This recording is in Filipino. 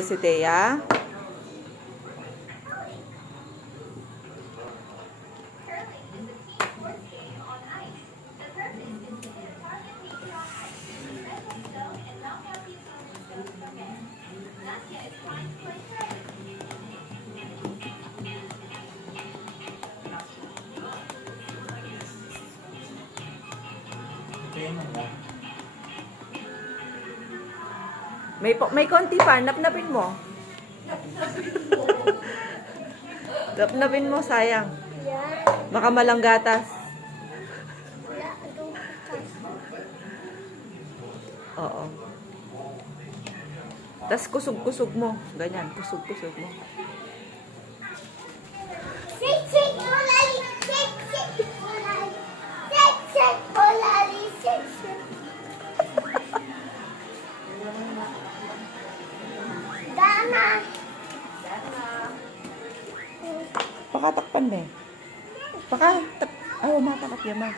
talaga si Thea. May konti pa, napnapin mo. Napnapin mo, sayang. Baka malanggatas. Oo. Tas kusog-kusog mo. Ganyan, kusog-kusog mo. Pakatakpan na eh. Ayaw matakat yan ma.